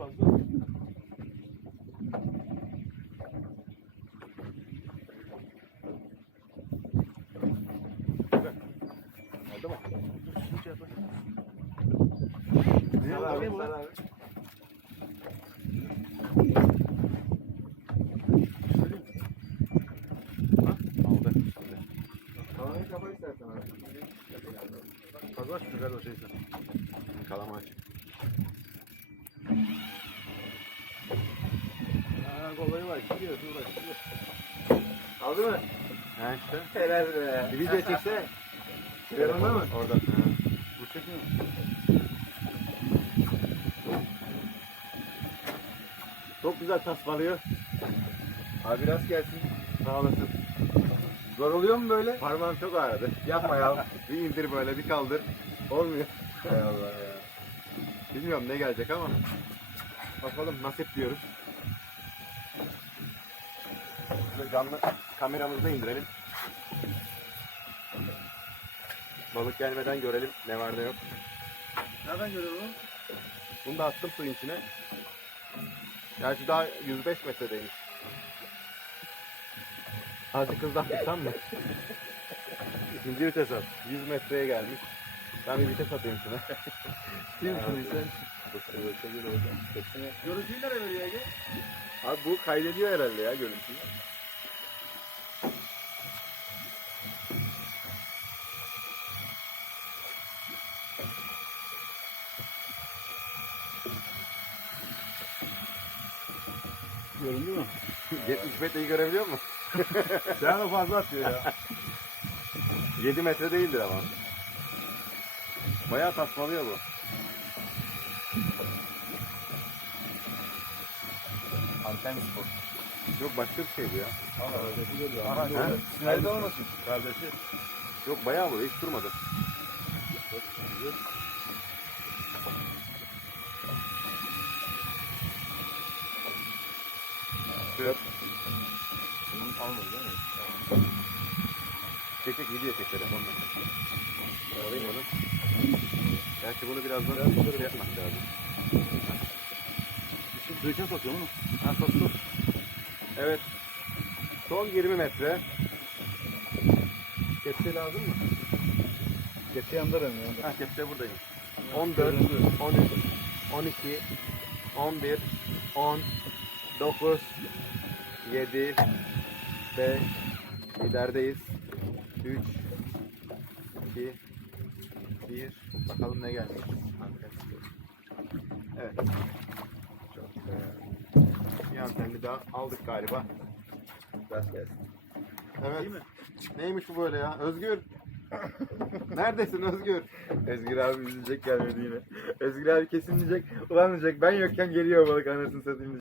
fazla. Kalamar. O şeyse. Kalamaç. Ha kolayı var. Gidiyor, uğraş, gidiyor. Aldı mı? Ha işte. Helal be. Bir video çekse. Telefonda mı? Orada. Ha. Bu çekiyor mu? Çok güzel tasmalıyor. Abi rast gelsin. Sağ olasın. Zor oluyor mu böyle? Parmağım çok ağrıdı. Yapma ya. Bir indir böyle bir kaldır. Olmuyor. Hay Allah ya. Bilmiyorum ne gelecek ama. Bakalım nasip diyoruz. Şöyle canlı kameramızda indirelim. Balık gelmeden görelim ne var ne yok. Nereden görüyor bunu? Da attım suyun içine. Gerçi daha 105 metredeymiş. Azıcık hızlattırsam mı? İkinci vites at. 100 metreye gelmiş. Ben bir vites atayım şuna. Kim şunu sen? Görüntüyü nereye veriyor Ege? Abi bu kaydediyor herhalde ya görüntüyü. Göründü mü? 70 metreyi görebiliyor musun? Sen de fazla atıyor ya. 7 metre değildir ama. Bayağı tasmalıyor bu. Anten spor. Yok başka bir şey bu ya. Görüyor. Aha, Aha, ha? Nerede olmasın? Kardeşi. Yok bayağı bu hiç durmadı. Şöyle Bunu almadı değil mi? çek çek video çek telefonla. Alayım onu. Gerçi bunu birazdan şey yapmak lazım. Su içine sokuyor mu? Ha sos. Evet. Son 20 metre. Kepçe lazım mı? Kepçe yanında benim yanında. Ha kepçe buradayım. 14, 13, 12, 11, 10, 9, 7, 5, ilerdeyiz. 3, 2, 1. Bakalım ne gelmiş. Evet. Çok güzel. Bir antenli daha aldık galiba. Gelsin. Evet. Değil mi? Neymiş bu böyle ya? Özgür. Neredesin Özgür? Özgür abi üzülecek gelmedi yine. Özgür abi kesin diyecek. Ulan diyecek ben yokken geliyor balık anasını satayım diyecek.